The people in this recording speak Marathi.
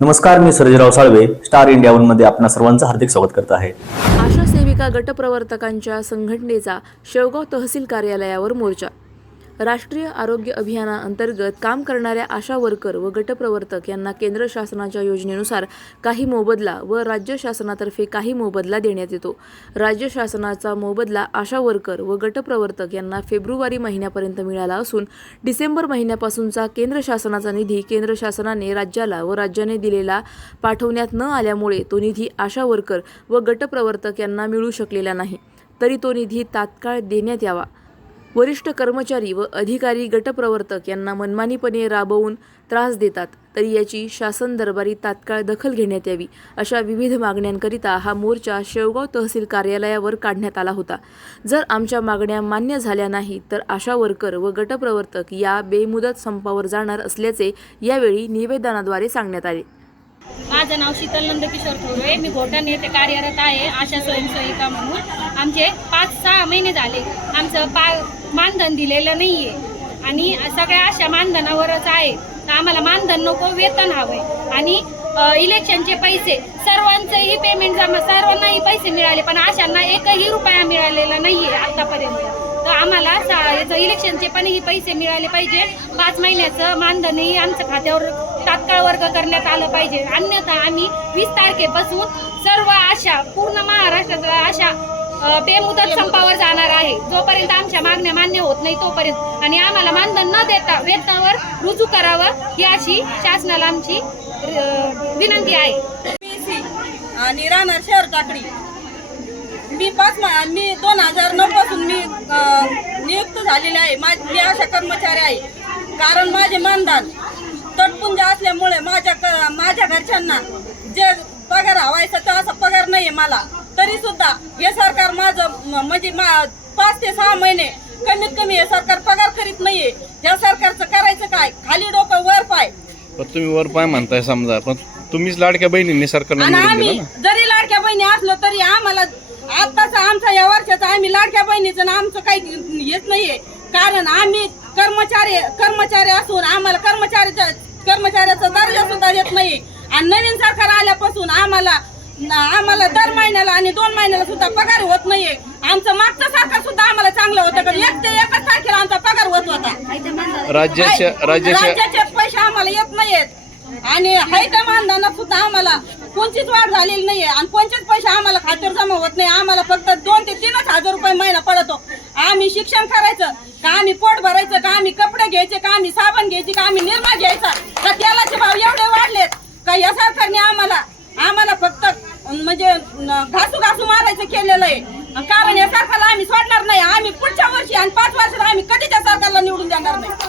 नमस्कार मी सर्जराव साळवे स्टार इंडिया वनमध्ये आपणा सर्वांचं हार्दिक स्वागत करत आहे. आशा सेविका गटप्रवर्तकांच्या संघटनेचा शेवगाव तहसील कार्यालयावर मोर्चा राष्ट्रीय आरोग्य अभियानाअंतर्गत काम करणाऱ्या आशा वर्कर व गटप्रवर्तक यांना केंद्र शासनाच्या योजनेनुसार काही मोबदला व राज्य शासनातर्फे काही मोबदला देण्यात येतो. राज्य शासनाचा मोबदला आशा वर्कर व गटप्रवर्तक यांना फेब्रुवारी महिन्यापर्यंत मिळाला असून डिसेंबर महिन्यापासूनचा केंद्र शासनाचा निधी केंद्र शासनाने राज्याला व राज्याने दिलेला पाठवण्यात न आल्यामुळे तो निधी आशा वर्कर व गटप्रवर्तक यांना मिळू शकलेला नाही. तरी तो निधी तात्काळ देण्यात यावा. वरिष्ठ कर्मचारी व अधिकारी गटप्रवर्तक यांना मनमानीपणे राबवून त्रास देतात तरी याची शासन दरबारी तात्काळ दखल घेण्यात यावी अशा विविध मागण्यांकरिता हा मोर्चा शेवगाव तहसील कार्यालयावर काढण्यात आला होता. जर आमच्या मागण्या मान्य झाल्या नाही तर आशा वर्कर व गटप्रवर्तक या बेमुदत संपावर जाणार असल्याचे यावेळी निवेदनाद्वारे सांगण्यात आले. माझं नाव शीतल नंदकिशोर थोरवे मी घोटण येथे कार्यरत आहे आशा स्वयंसेविका म्हणून. आमचे पाच सहा महिने झाले. आमचं पा मानधन दिलेलं नाही आहे आणि सगळ्या अशा मानधनावरच आहे. तर आम्हाला मानधन नको वेतन हवंय. आणि इलेक्शनचे पैसे सर्वांचंही पेमेंट जमा सर्वांनाही पैसे मिळाले पण आशांना एकही रुपया मिळालेला नाही आहे आत्तापर्यंत तर आम्हाला याचं इलेक्शनचे पणही पैसे मिळाले पाहिजे. पाच महिन्याचं मानधनही आमच्या खात्यावर तात्काळ वर्ग करण्यात आलं पाहिजे. अन्यथा आम्ही वीस तारखेपासून सर्व आशा पूर्ण महाराष्ट्रातल्या आशा बेमुदत संपावर जाणार आहे. जोपर्यंत आमच्या मागण्या मान्य होत नाही तोपर्यंत. आणि आम्हाला मानधन न देता वेतनावर रुजू करावं ही अशी शासनाला आमची विनंती आहे. आणि राहणार शहर काकडी. मी पाच मी दोन हजार नऊ पासून मी नियुक्त झालेले आहे. मा- मी अशा कर्मचारी आहे. कारण माझे मानधन तटपुंज असल्यामुळे माझ्या क- माझ्या घरच्यांना जे पगार हवायचा तो असा पगार नाही आहे मला. तरी सुद्धा हे सरकार माझं म्हणजे मा- पाच ते सहा महिने कमीत कमी हे सरकार पगार करीत नाहीये. या सरकारचं करायचं काय? खाली डोकं वर पाय. पण तुम्ही वर पाय म्हणताय समजा. पण तुम्हीच लाडक्या बहिणींनी सरकारला आणि निवडून आम्ही दिलं ना. जरी लाडक्या बहिणी असलो तरी आम्हाला आताचा आमचा या वर्षाचा आम्ही लाडक्या बहिणीचं आणि आमचं काही येत नाहीये. कारण आम्ही कर्मचारी कर्मचारी असून आम्हाला कर्मचाऱ्याचा कर्मचाऱ्याचा दर्जा सुद्धा येत नाही आणि नवीन सरकार आल्यापासून आम्हाला आम्हाला दर महिन्याला आणि दोन महिन्याला सुद्धा पगार होत नाहीये. आमचं मागचं सरकार सुद्धा आम्हाला चांगलं होतं पण एक ते एकच तारखेला आमचा पगार होत होता. राज्याच्या राज्याचे पैसे आम्हाला येत नाहीयेत. आणि हायत्या मानधनात सुद्धा आम्हाला कोणतीच वाढ झालेली नाहीये. आणि कोणतेच पैसे आम्हाला खात्यावर जमा होत नाही. आम्हाला फक्त दोन ते तीनच हजार रुपये महिना पडतो. आम्ही शिक्षण करायचं का आम्ही पोट भरायचं का आम्ही कपडे घ्यायचे का आम्ही साबण घ्यायची का आम्ही निर्मा घ्यायचा? का तेलाचे भाव एवढे कारण या सरकारला आम्ही सोडणार नाही. आम्ही पुढच्या वर्षी आणि पाच वर्षाला आम्ही कधीच्या सरकारला निवडून देणार नाही.